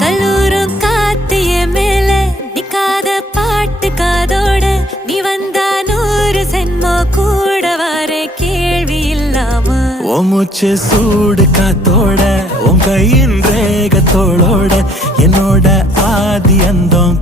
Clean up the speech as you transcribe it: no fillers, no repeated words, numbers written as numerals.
கல்லூரும் காத்திய மேல நிக்காத பாட்டு காதோட நீ வந்தா 100 சென்மோ கூட வர கேள்வி இல்லாம மூச்சு சூடு காத்தோட உன் கையின் ரேகத்தோளோட என்னோட ஆதி அந்தம்